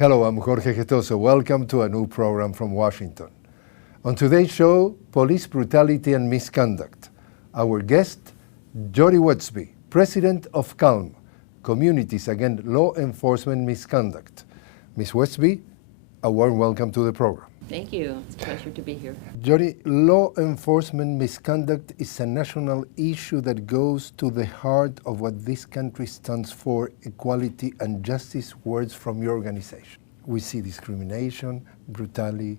Hello, I'm Jorge Gestoso. Welcome to a new program from Washington. On today's show, police brutality and misconduct. Our guest, Jody Westby, president of CALM, Communities Against Law Enforcement Misconduct. Ms. Westby, a warm welcome to the program. Thank you. It's a pleasure to be here. Jody, law enforcement misconduct is a national issue that goes to the heart of what this country stands for, equality and justice, words from your organization. We see discrimination, brutality,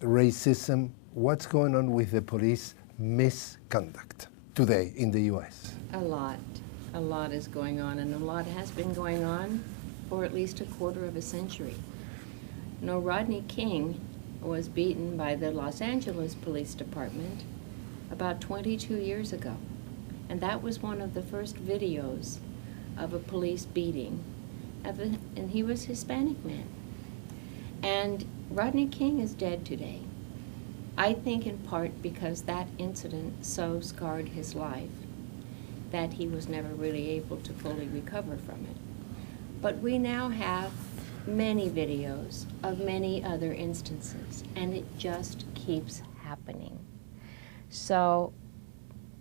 racism. What's going on with the police misconduct today in the U.S.? A lot is going on, and a lot has been going on for at least a quarter of a century. You know, Rodney King was beaten by the Los Angeles Police Department about 22 years ago. And that was one of the first videos of a police beating, and he was a Hispanic man. And Rodney King is dead today. I think in part because that incident so scarred his life that he was never really able to fully recover from it. But we now have many videos of many other instances, and it just keeps happening. So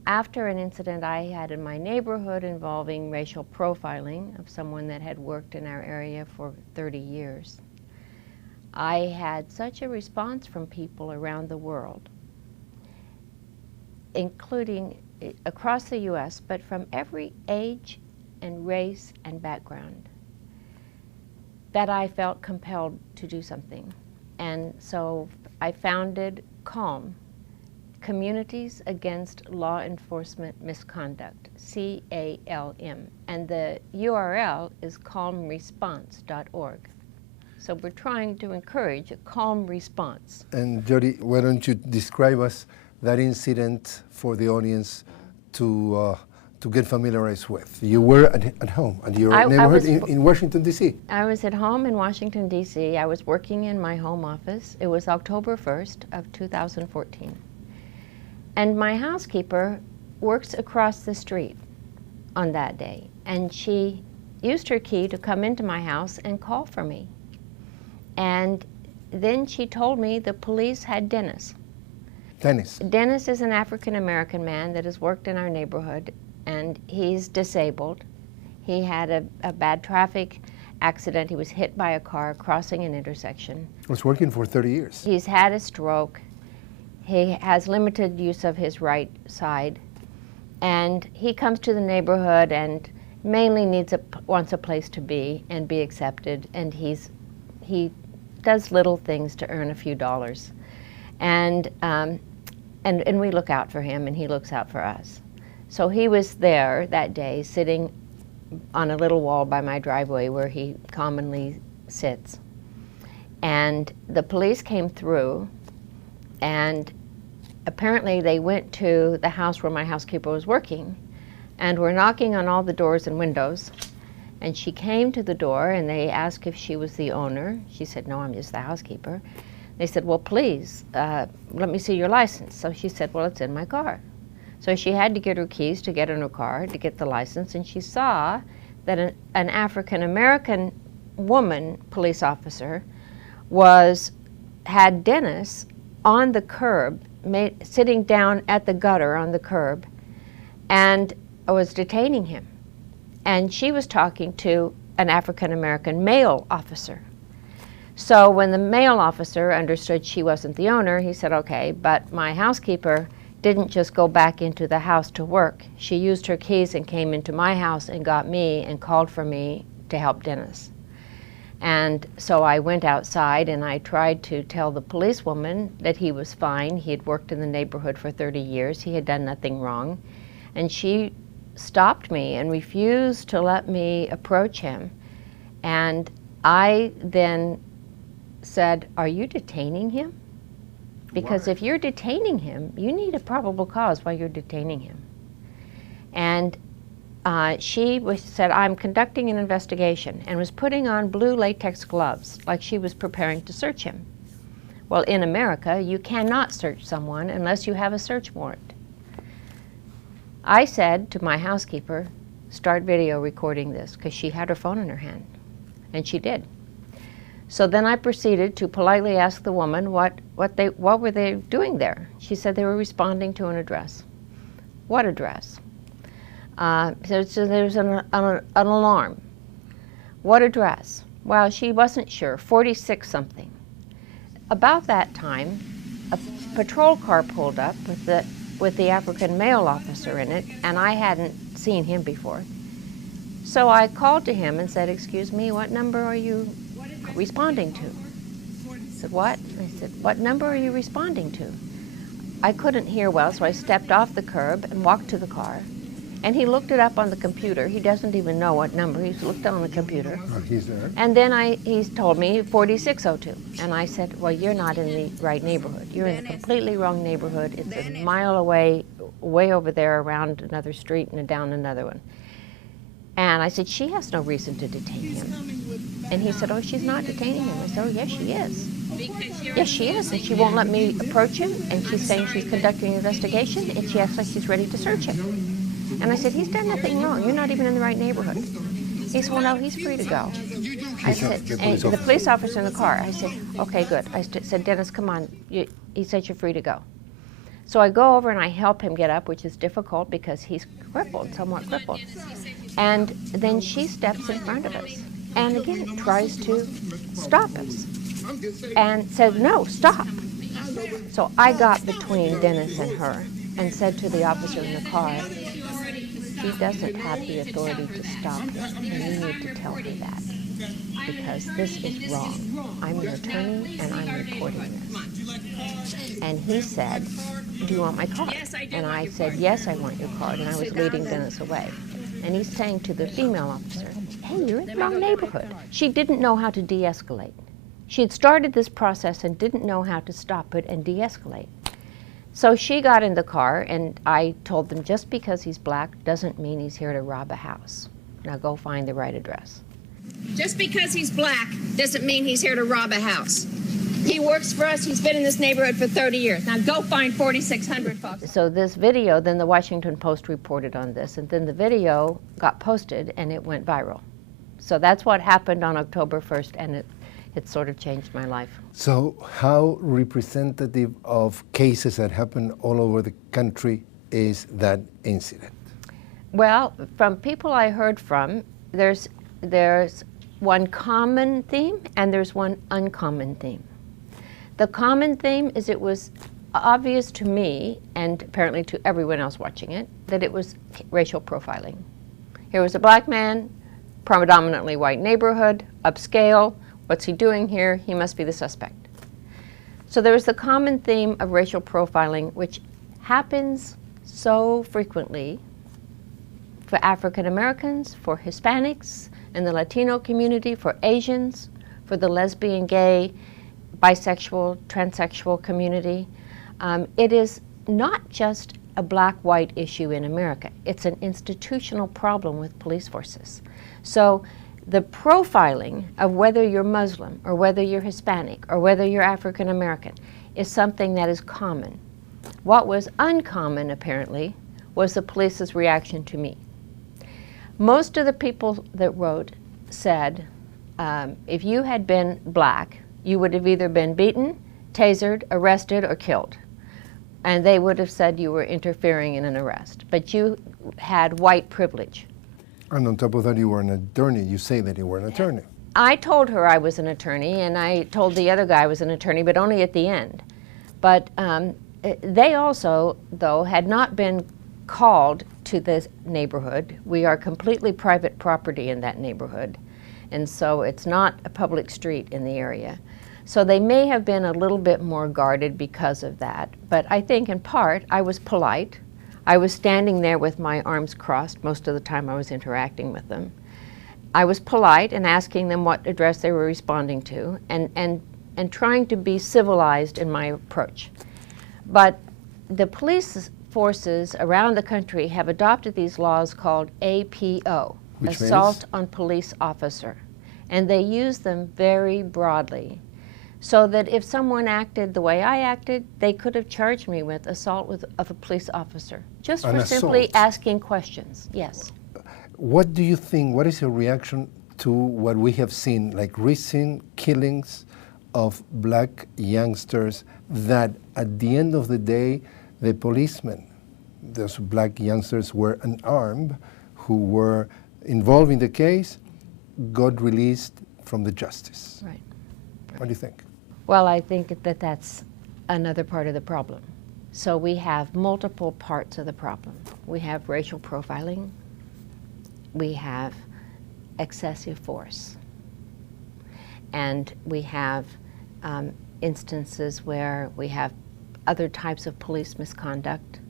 after an incident I had in my neighborhood involving racial profiling of someone that had worked in our area for 30 years, I had such a response from people around the world, including across the U.S., but from every age and race and background, that I felt compelled to do something. And so I founded CALM, Communities Against Law Enforcement Misconduct, CALM. And the URL is calmresponse.org. So we're trying to encourage a calm response. And Jody, why don't you describe us that incident for the audience to get familiarized with? You were at home at your neighborhood in Washington, D.C. I was at home in Washington, D.C. I was working in my home office. It was October 1st of 2014. And my housekeeper works across the street on that day. And she used her key to come into my house and call for me. And then she told me the police had Dennis. Dennis is an African-American man that has worked in our neighborhood, and he's disabled. He had a bad traffic accident. He was hit by a car crossing an intersection. Was working for 30 years. He's had a stroke. He has limited use of his right side. And he comes to the neighborhood and mainly wants a place to be and be accepted. And he does little things to earn a few dollars. And we look out for him, and he looks out for us. So he was there that day, sitting on a little wall by my driveway where he commonly sits. And the police came through, and apparently they went to the house where my housekeeper was working and were knocking on all the doors and windows. And she came to the door, and they asked if she was the owner. She said, "No, I'm just the housekeeper." They said, "Well, please, let me see your license." So she said, "Well, it's in my car." So she had to get her keys to get in her car to get the license, and she saw that an African-American woman police officer had Dennis on the curb, sitting down at the gutter on the curb, and was detaining him. And she was talking to an African-American male officer. So when the male officer understood she wasn't the owner, he said, "Okay, but my housekeeper didn't just go back into the house to work. She used her keys and came into my house and got me and called for me to help Dennis." And so I went outside and I tried to tell the policewoman that he was fine. He had worked in the neighborhood for 30 years. He had done nothing wrong. And she stopped me and refused to let me approach him. And I then said, "Are you detaining him? Because if you're detaining him, you need a probable cause while you're detaining him." And she said, "I'm conducting an investigation," and was putting on blue latex gloves like she was preparing to search him. Well, in America, you cannot search someone unless you have a search warrant. I said to my housekeeper, start video recording this, because she had her phone in her hand, and she did. So then I proceeded to politely ask the woman what were they doing there. She said they were responding to an address. What address? So there was an alarm. What address? Well, she wasn't sure, 46 something. About that time, a patrol car pulled up with the African male officer in it, and I hadn't seen him before. So I called to him and said, "Excuse me, what number are you responding to?" He said, "What?" I said, "What number are you responding to?" I couldn't hear well, so I stepped off the curb and walked to the car. And he looked it up on the computer. He doesn't even know what number. He's looked on the computer. Oh, he's there. And then he told me 4602. And I said, "Well, you're not in the right neighborhood. You're in a completely wrong neighborhood. It's a mile away, way over there around another street and down another one." And I said, "She has no reason to detain him." And he said, "Oh, she's not detaining him." I said, "Oh, yes, she is." "Yes, she is, and she won't let me approach him, and she's saying she's conducting an investigation, and she acts like she's ready to search him." And I said, "He's done nothing wrong. You're not even in the right neighborhood." He said, "Well, no, he's free to go." I said, the police officer in the car, I said, "Okay, good." I said, "Dennis, come on." He said, "You're free to go." So I go over and I help him get up, which is difficult because he's crippled, somewhat crippled. And then she steps in front of us and again tries to stop us and said, "No, stop." So I got between Dennis and her and said to the officer in the car, "She doesn't have the authority to stop him, and you need to tell her that, because this is wrong. I'm an attorney and I'm reporting this." And he said, "Do you want my card?" And I said, "Yes, I want your card." And I was leading Dennis away. And he's saying to the female officer, "Hey, you're in the wrong neighborhood." She didn't know how to de-escalate. She had started this process and didn't know how to stop it and de-escalate. So she got in the car, and I told them, just because he's black doesn't mean he's here to rob a house. Now go find the right address. Just because he's black doesn't mean he's here to rob a house. He works for us. He's been in this neighborhood for 30 years. Now go find 4600 folks. So this video, then the Washington Post reported on this, and then the video got posted and it went viral. So that's what happened on October 1st, and it sort of changed my life. So how representative of cases that happen all over the country is that incident? Well, from people I heard from, there's one common theme and there's one uncommon theme. The common theme is it was obvious to me, and apparently to everyone else watching it, that it was racial profiling. Here was a black man, predominantly white neighborhood, upscale. What's he doing here? He must be the suspect. So there was the common theme of racial profiling, which happens so frequently for African Americans, for Hispanics, in the Latino community, for Asians, for the lesbian, gay, bisexual, transsexual community. It is not just a black-white issue in America. It's an institutional problem with police forces. So the profiling of whether you're Muslim or whether you're Hispanic or whether you're African American is something that is common. What was uncommon, apparently, was the police's reaction to me. Most of the people that wrote said, if you had been black, you would have either been beaten, tasered, arrested, or killed. And they would have said you were interfering in an arrest. But you had white privilege. And on top of that, you were an attorney. You say that you were an attorney. I told her I was an attorney, and I told the other guy I was an attorney, but only at the end. But they also, though, had not been called to this neighborhood. We are completely private property in that neighborhood, and so it's not a public street in the area. So they may have been a little bit more guarded because of that, but I think in part I was polite. I was standing there with my arms crossed most of the time I was interacting with them. I was polite and asking them what address they were responding to, and trying to be civilized in my approach. But the police forces around the country have adopted these laws called APO, Which Assault means? on Police Officer, and they use them very broadly. So that if someone acted the way I acted, they could have charged me with assault of a police officer, just An for simply assault? asking questions, yes. What do you think, what is your reaction to what we have seen, like recent killings of black youngsters that at the end of the day, the policemen, those black youngsters were unarmed, who were involved in the case, got released from the justice? Right. What do you think? Well, I think that that's another part of the problem. So we have multiple parts of the problem. We have racial profiling. We have excessive force. And we have instances where we have other types of police misconduct.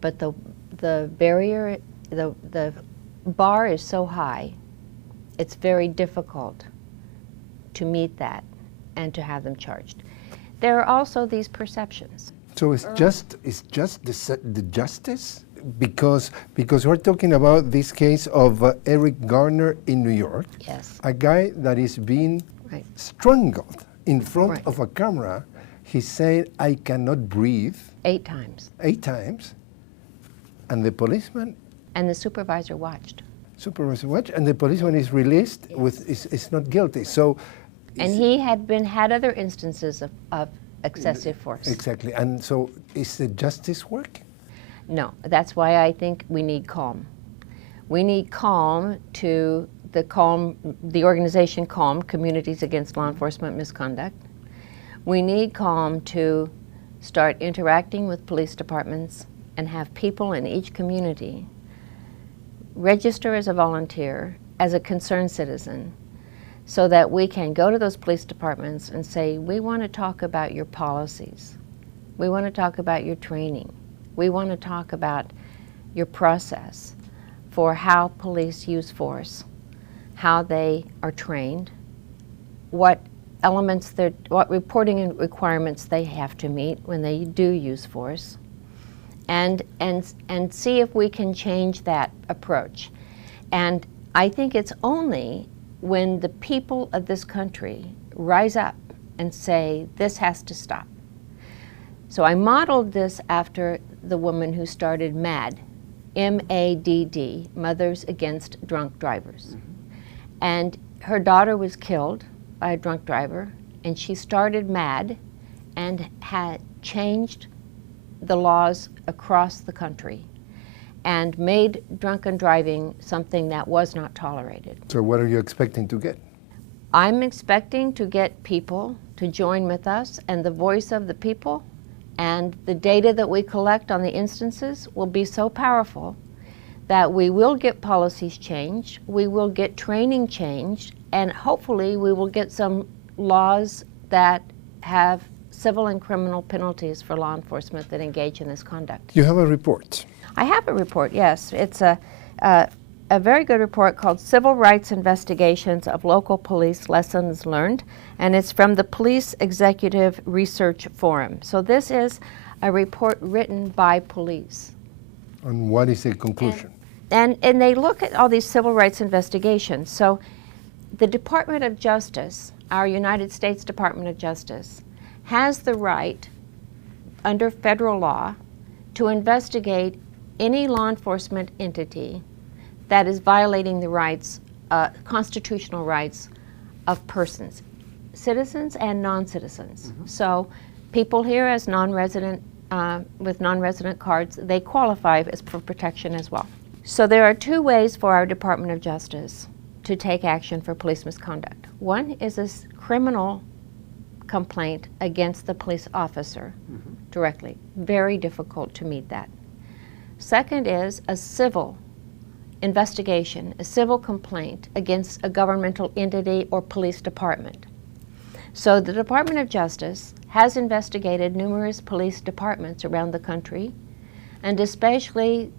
But the barrier, the bar is so high, it's very difficult to meet that and to have them charged. There are also these perceptions. So it's just the justice, because we're talking about this case of Eric Garner in New York. Yes. A guy that is being Right. strangled in front Right. of a camera. He said, "I cannot breathe," 8 times. 8 times, and the policeman And the supervisor watched. supervisor watch, and the policeman is released with is not guilty. So. And he had other instances of excessive force. Exactly. And so is the justice working? No, that's why I think we need calm. We need calm to the organization CALM, Communities Against Law Enforcement Misconduct. We need calm to start interacting with police departments and have people in each community register as a volunteer, as a concerned citizen, so that we can go to those police departments and say, we want to talk about your policies. We want to talk about your training. We want to talk about your process for how police use force, how they are trained, what reporting and requirements they have to meet when they do use force, and see if we can change that approach. And I think it's only when the people of this country rise up and say, this has to stop. So I modeled this after the woman who started MADD, M-A-D-D, Mothers Against Drunk Drivers. And her daughter was killed by a drunk driver, and she started MADD and had changed the laws across the country and made drunken driving something that was not tolerated. So what are you expecting to get? I'm expecting to get people to join with us, and the voice of the people and the data that we collect on the instances will be so powerful that we will get policies changed, we will get training changed, and hopefully we will get some laws that have civil and criminal penalties for law enforcement that engage in this conduct. You have a report. I have a report, yes. It's a very good report called Civil Rights Investigations of Local Police Lessons Learned, and it's from the Police Executive Research Forum. So this is a report written by police. And what is the conclusion? And they look at all these civil rights investigations. So the Department of Justice, our United States Department of Justice, has the right under federal law to investigate any law enforcement entity that is violating the rights, constitutional rights of persons, citizens and non-citizens. So people here as non-resident, with non-resident cards, they qualify for protection as well. So there are 2 ways for our Department of Justice to take action for police misconduct. One is a criminal complaint against the police officer directly. Very difficult to meet that. Second is a civil investigation, a civil complaint against a governmental entity or police department. So the Department of Justice has investigated numerous police departments around the country, and especially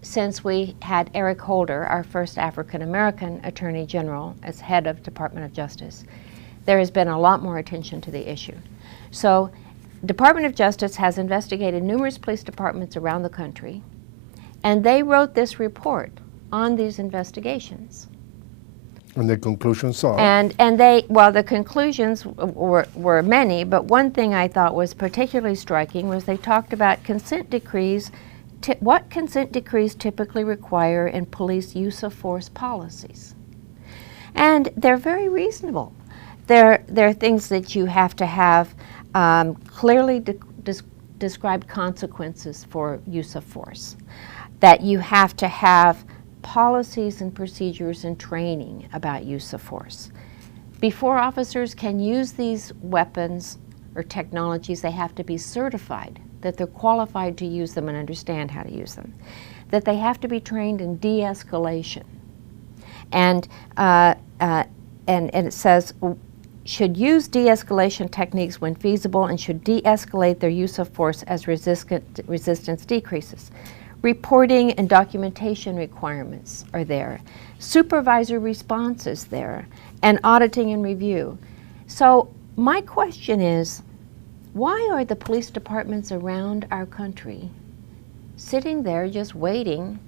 since we had Eric Holder, our first African-American Attorney General, as head of Department of Justice, there has been a lot more attention to the issue. So Department of Justice has investigated numerous police departments around the country, and they wrote this report on these investigations. And the conclusions are? And the conclusions were many, but one thing I thought was particularly striking was they talked about consent decrees what consent decrees typically require in police use of force policies. And they're very reasonable. There are things that you have to have clearly described consequences for use of force, that you have to have policies and procedures and training about use of force. Before officers can use these weapons or technologies, they have to be certified that they're qualified to use them and understand how to use them, that they have to be trained in de-escalation. And it says, should use de-escalation techniques when feasible and should de-escalate their use of force as resistance decreases. Reporting and documentation requirements are there. Supervisor response is there, and auditing and review. So my question is, why are the police departments around our country sitting there just waiting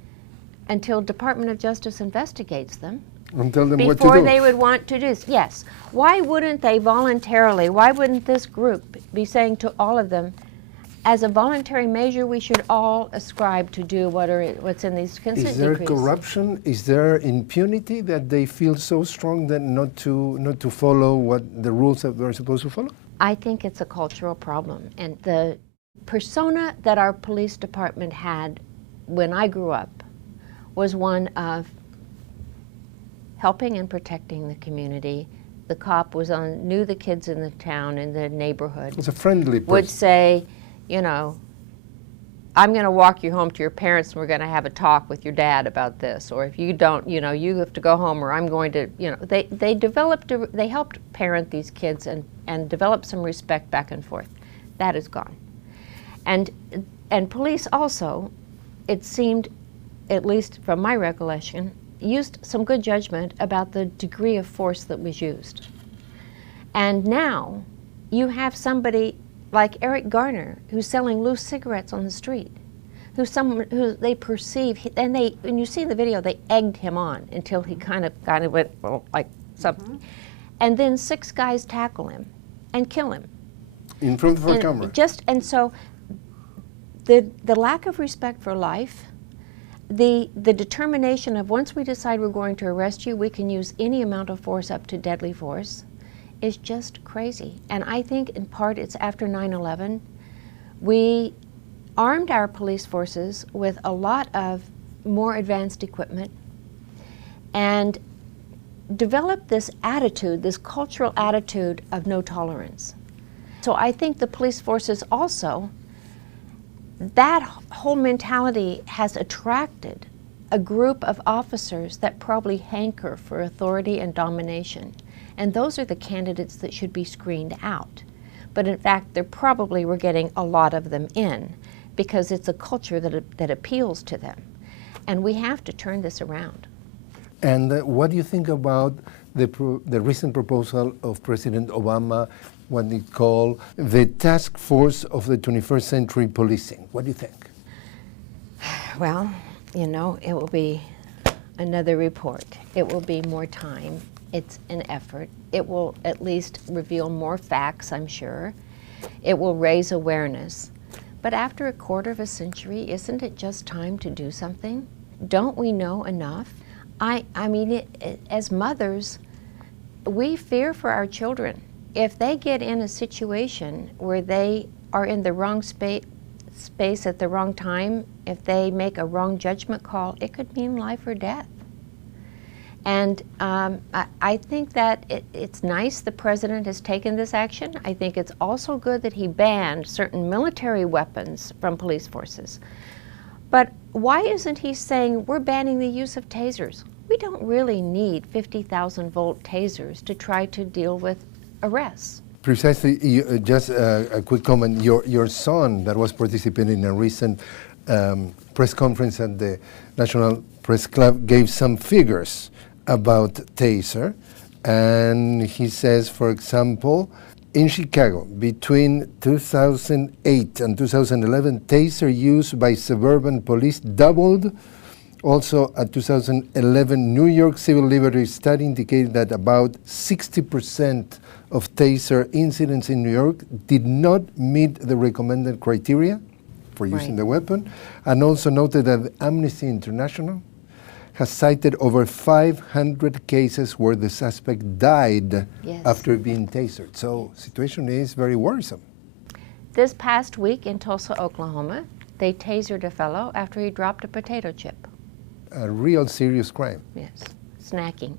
until Department of Justice investigates them? And tell them what to do. Before they would want to do this. Yes. Why wouldn't they voluntarily, why wouldn't this group be saying to all of them, as a voluntary measure, we should all ascribe to do what's in these consent decrees? Is there corruption? Is there impunity that they feel so strong that not to follow what the rules that they're supposed to follow? I think it's a cultural problem. And the persona that our police department had when I grew up was one of helping and protecting the community. The cop knew the kids in the town, in the neighborhood. It's a friendly person. Would say, you know, I'm going to walk you home to your parents and we're going to have a talk with your dad about this. Or if you don't, you know, you have to go home, or I'm going to, you know, they helped parent these kids and develop some respect back and forth. That is gone. And police also, it seemed, at least from my recollection, used some good judgment about the degree of force that was used. And now you have somebody like Eric Garner, who's selling loose cigarettes on the street, who they perceive, and when you see the video, they egged him on until he kind of went, well, like something. Mm-hmm. And then 6 guys tackle him and kill him. In front of a camera. And so the lack of respect for life, the determination of once we decide we're going to arrest you, we can use any amount of force up to deadly force, is just crazy. And I think in part it's after 9/11, we armed our police forces with a lot of more advanced equipment and developed this attitude, this cultural attitude of no tolerance. So I think the police forces also, that whole mentality has attracted a group of officers that probably hanker for authority and domination. And those are the candidates that should be screened out. But in fact, we're getting a lot of them in because it's a culture that appeals to them. And we have to turn this around. And what do you think about the recent proposal of President Obama, what they call the task force of the 21st century policing? What do you think? Well, you know, it will be another report. It will be more time. It's an effort. It will at least reveal more facts, I'm sure. It will raise awareness. But after a quarter of a century, isn't it just time to do something? Don't we know enough? I mean, as mothers, we fear for our children. If they get in a situation where they are in the wrong space at the wrong time, if they make a wrong judgment call, it could mean life or death. And I think that it's nice the president has taken this action. I think it's also good that he banned certain military weapons from police forces. But why isn't he saying we're banning the use of tasers? We don't really need 50,000-volt tasers to try to deal with arrests. Precisely. Just a quick comment. Your son that was participating in a recent press conference at the National Press Club gave some figures about taser, and he says, for example, in Chicago, between 2008 and 2011, taser use by suburban police doubled. Also, a 2011 New York Civil Liberties study indicated that about 60% of taser incidents in New York did not meet the recommended criteria for using Right. the weapon, and also noted that Amnesty International has cited over 500 cases where the suspect died Yes. after being tasered. So situation is very worrisome. This past week in Tulsa, Oklahoma, they tasered a fellow after he dropped a potato chip. A real serious crime. Yes, snacking.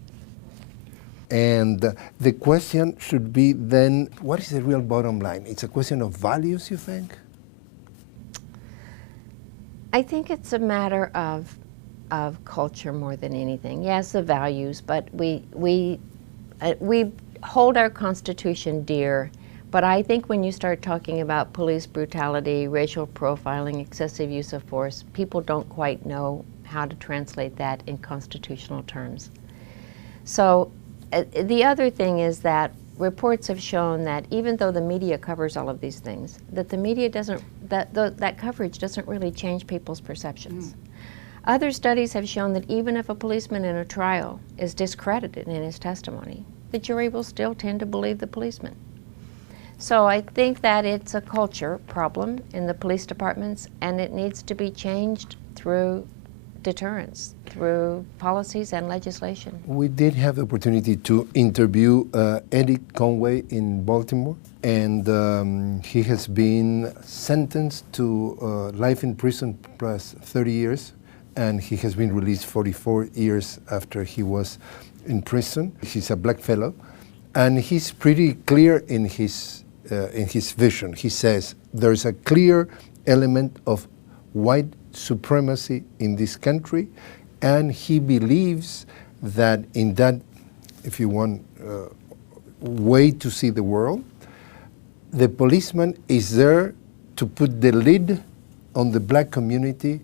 And the question should be then, what is the real bottom line? It's a question of values, you think? I think it's a matter of culture more than anything. Yes, the values, but we hold our Constitution dear. But I think when you start talking about police brutality, racial profiling, excessive use of force, people don't quite know how to translate that in constitutional terms. So the other thing is that reports have shown that even though the media covers all of these things, that the media doesn't, that coverage doesn't really change people's perceptions. Other studies have shown that even if a policeman in a trial is discredited in his testimony, the jury will still tend to believe the policeman. So I think that it's a culture problem in the police departments, and it needs to be changed through deterrence, through policies and legislation. We did have the opportunity to interview Eddie Conway in Baltimore, and he has been sentenced to life in prison plus 30 years, and he has been released 44 years after he was in prison. He's a black fellow, and he's pretty clear in his vision. He says there's a clear element of white supremacy in this country, and he believes that in that, if you want, way to see the world, the policeman is there to put the lid on the black community,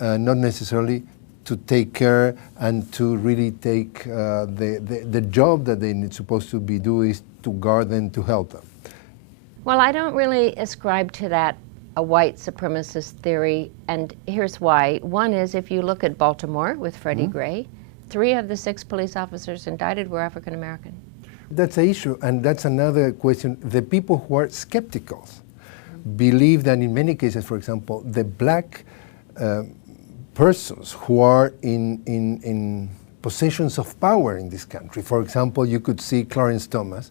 not necessarily to take care and to really take the job that they're supposed to be doing is to guard them, to help them. Well, I don't really ascribe to that a white supremacist theory, and here's why. One is, if you look at Baltimore with Freddie Gray, 3 of the 6 police officers indicted were African American. That's an issue, and that's another question. The people who are skeptical believe that in many cases, for example, the black persons who are in positions of power in this country, for example, you could see Clarence Thomas,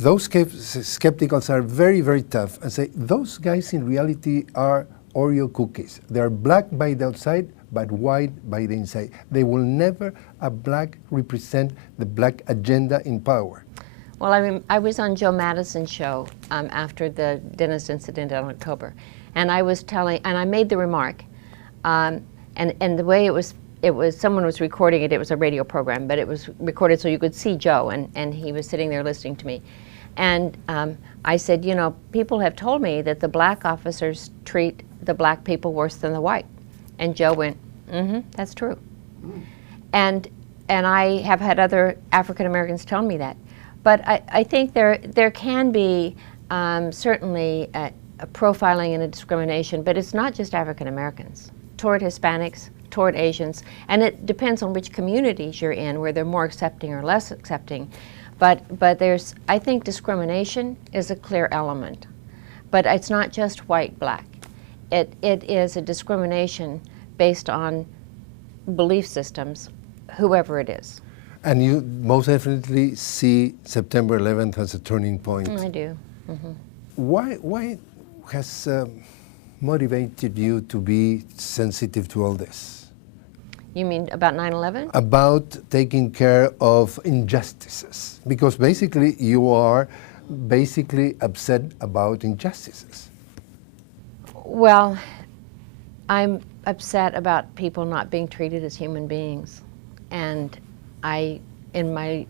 those skepticals are very, very tough and say, those guys in reality are Oreo cookies. They're black by the outside, but white by the inside. They will never a black represent the black agenda in power. Well, I mean, I was on Joe Madison's show after the Dennis incident in October, and I was telling, and I made the remark, and the way it was someone was recording it. It was a radio program, but it was recorded so you could see Joe, and he was sitting there listening to me. And I said, you know, people have told me that the black officers treat the black people worse than the white. And Joe went, that's true. And I have had other African Americans tell me that. But I think there can be certainly a profiling and a discrimination, but it's not just African Americans. Toward Hispanics, toward Asians, and it depends on which communities you're in, where they're more accepting or less accepting. But there's, I think discrimination is a clear element, but it's not just white, black. It is a discrimination based on belief systems, whoever it is. And you most definitely see September 11th as a turning point. I do. Why has motivated you to be sensitive to all this? You mean about 9/11? About taking care of injustices, because basically you are upset about injustices. Well, I'm upset about people not being treated as human beings. And in my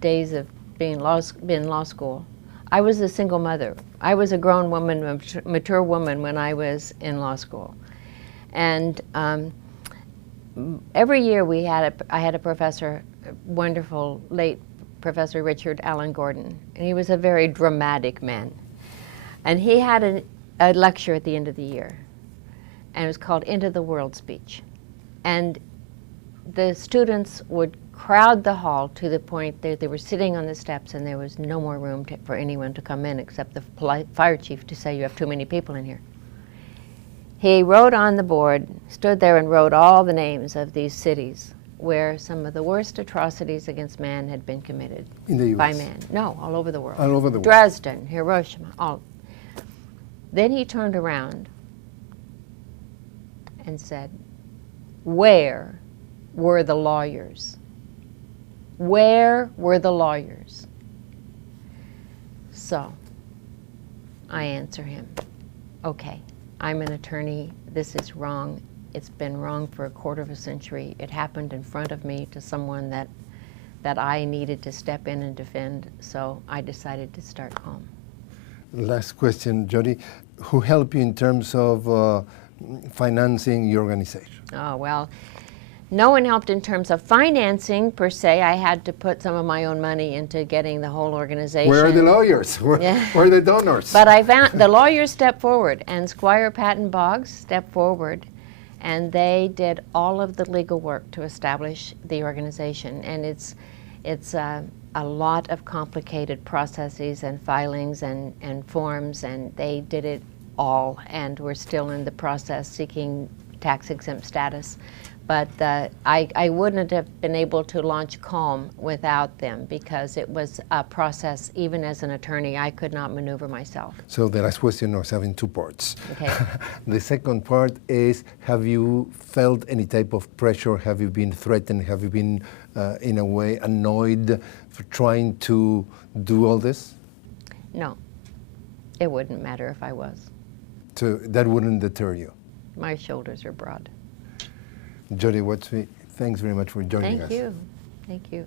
days of being in law school, I was a single mother. I was a grown woman, a mature woman when I was in law school. And every year I had a professor, wonderful late Professor Richard Allen Gordon, and he was a very dramatic man. And he had a lecture at the end of the year, and it was called Into the World Speech. And the students would crowd the hall to the point that they were sitting on the steps and there was no more room for anyone to come in except the fire chief to say, you have too many people in here. He wrote on the board, stood there and wrote all the names of these cities where some of the worst atrocities against man had been committed. In the US? By man. No, all over the world. All over the world. Dresden, Hiroshima, all. Then he turned around and said, where were the lawyers? Where were the lawyers? So I answer him, okay, I'm an attorney. This is wrong. It's been wrong for a quarter of a century. It happened in front of me to someone that I needed to step in and defend, so I decided to start calm. Last question, Jody. Who helped you in terms of financing your organization? Oh, well, no one helped in terms of financing, per se. I had to put some of my own money into getting the whole organization. Where are the lawyers? Where are the donors? But I found the lawyers stepped forward, and Squire Patton Boggs stepped forward, and they did all of the legal work to establish the organization. And it's a lot of complicated processes and filings and forms, and they did it all, and we're still in the process seeking tax-exempt status. But I wouldn't have been able to launch CALM without them, because it was a process, even as an attorney, I could not maneuver myself. So the last question was having two parts. Okay. The second part is, have you felt any type of pressure? Have you been threatened? Have you been, in a way, annoyed for trying to do all this? No, it wouldn't matter if I was. So that wouldn't deter you? My shoulders are broad. Jody Westby, thanks very much for joining us. Thank you. Thank you.